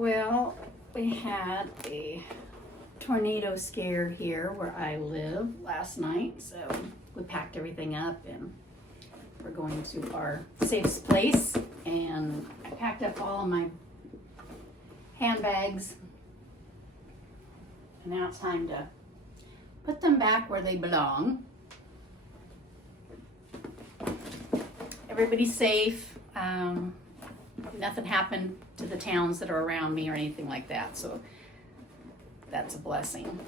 Well, we had a tornado scare here where I live last night, so we packed everything up and we're going to our safe place. And I packed up all of my handbags, and now it's time to put them back where they belong. Everybody's safe. Nothing happened to the towns that are around me or anything like that, so that's a blessing.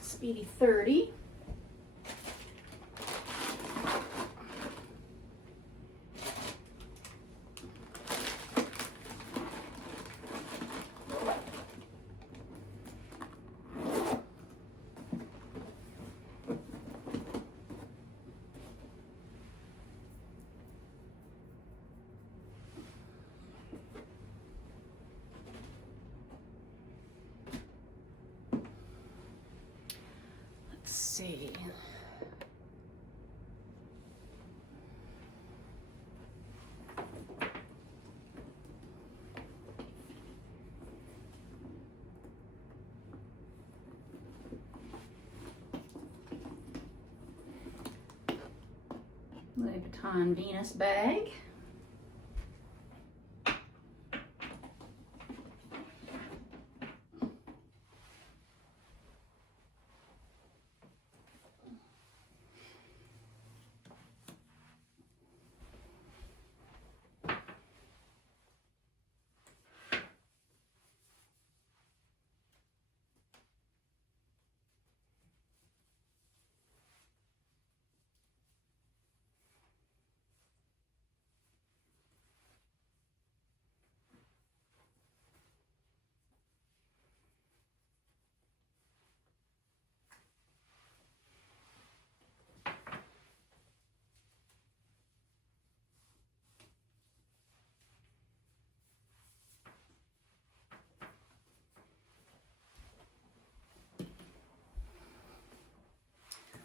Speedy 30. See. Louis Vuitton Venus bag.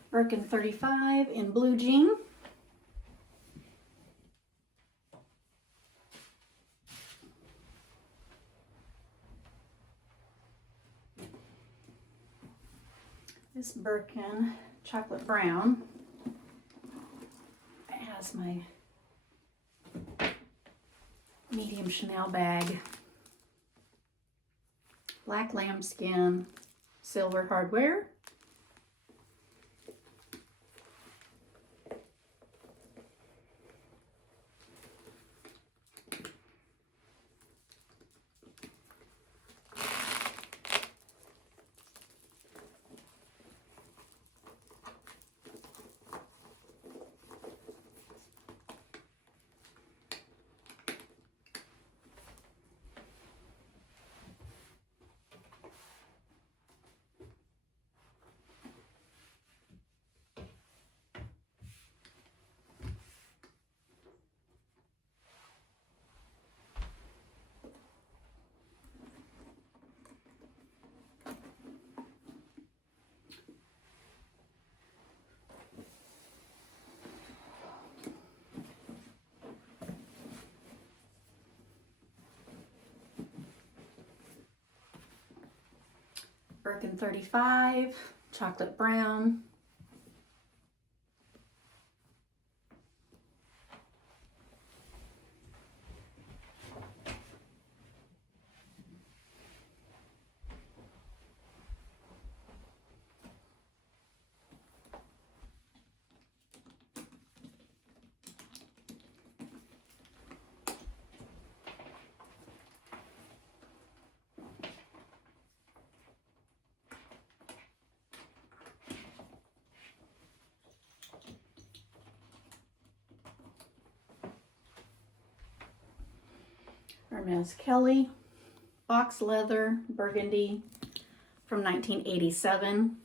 Birkin 35 in blue jean. This Birkin chocolate brown has my medium Chanel bag. Black lambskin, silver hardware. Birkin 35, chocolate brown. Hermes Kelly. box leather, burgundy, from 1987.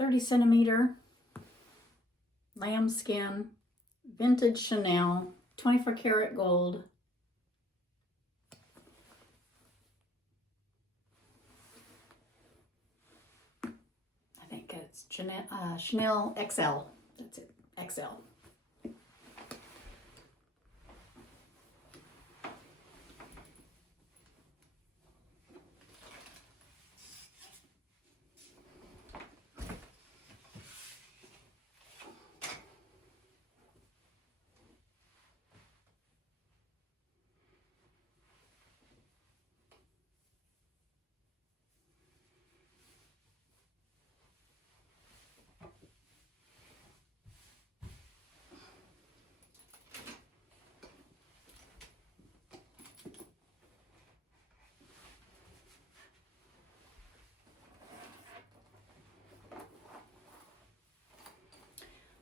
$30cm lambskin, vintage Chanel, 24 karat gold. I think it's Chanel XL. That's it, XL.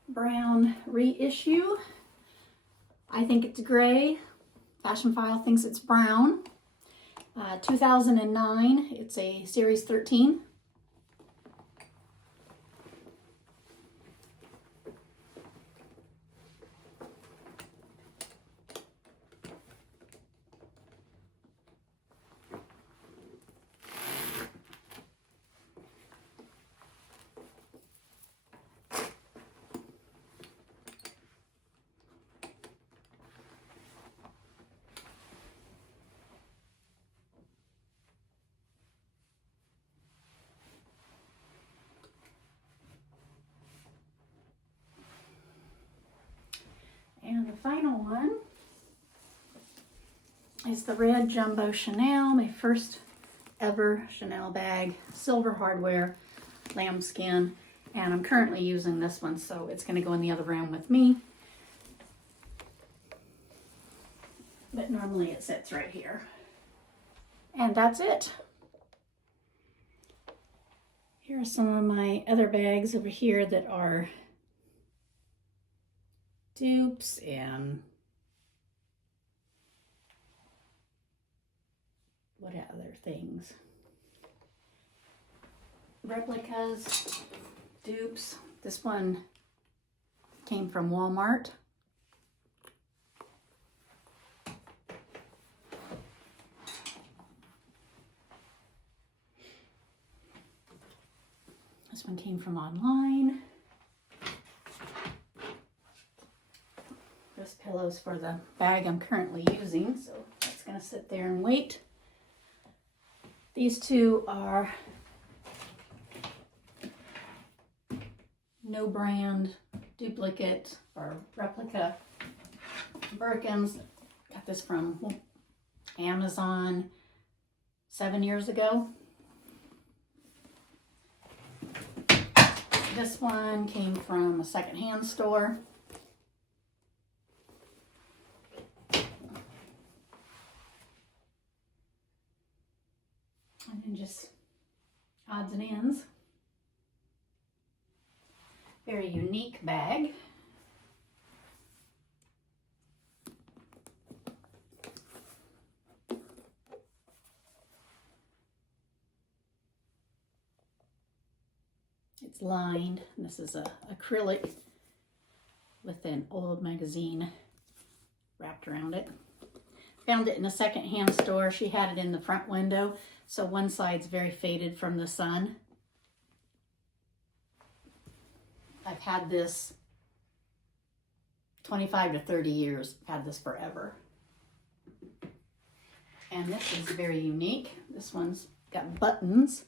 Brown reissue. I think it's gray. Fashion File thinks it's brown. 2009. It's a Series 13. And the final one is the red jumbo Chanel, my first ever Chanel bag, silver hardware, lambskin, and I'm currently using this one, so it's going to go in the other room with me. But normally it sits right here. And that's it. Here are some of my other bags over here that are dupes and what other things? Replicas, dupes. This one came from Walmart. This one came from online. This pillow's for the bag I'm currently using, so that's gonna sit there and wait. These two are no brand duplicate or replica Birkins. Got this from Amazon 7 years ago. This one came from a secondhand store. And then just odds and ends. Very unique bag. It's lined. This is a acrylic with an old magazine wrapped around it. Found it in a secondhand store. She had it in the front window, so one side's very faded from the sun. I've had this 25 to 30 years. I've had this forever. And this is very unique. This one's got buttons.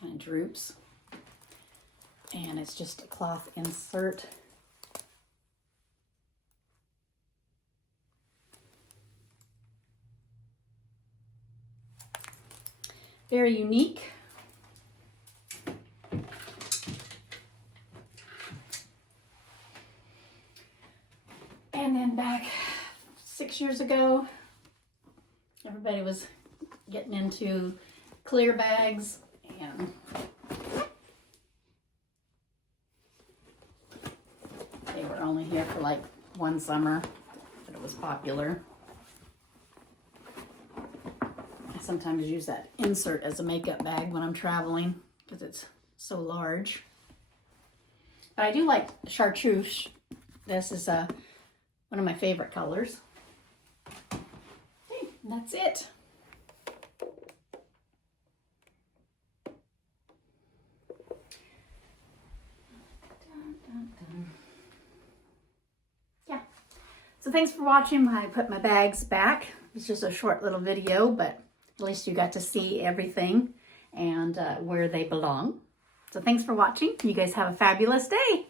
Kind of droops. And it's just a cloth insert. Very unique. And then back 6 years ago, everybody was getting into clear bags, and they were only here for like one summer, but it was popular. I sometimes use that insert as a makeup bag when I'm traveling because it's so large. But I do like chartreuse. This is one of my favorite colors. Okay, and that's it. Yeah. So thanks for watching. I put my bags back. It's just a short little video, but at least you got to see everything and where they belong. So thanks for watching. You guys have a fabulous day.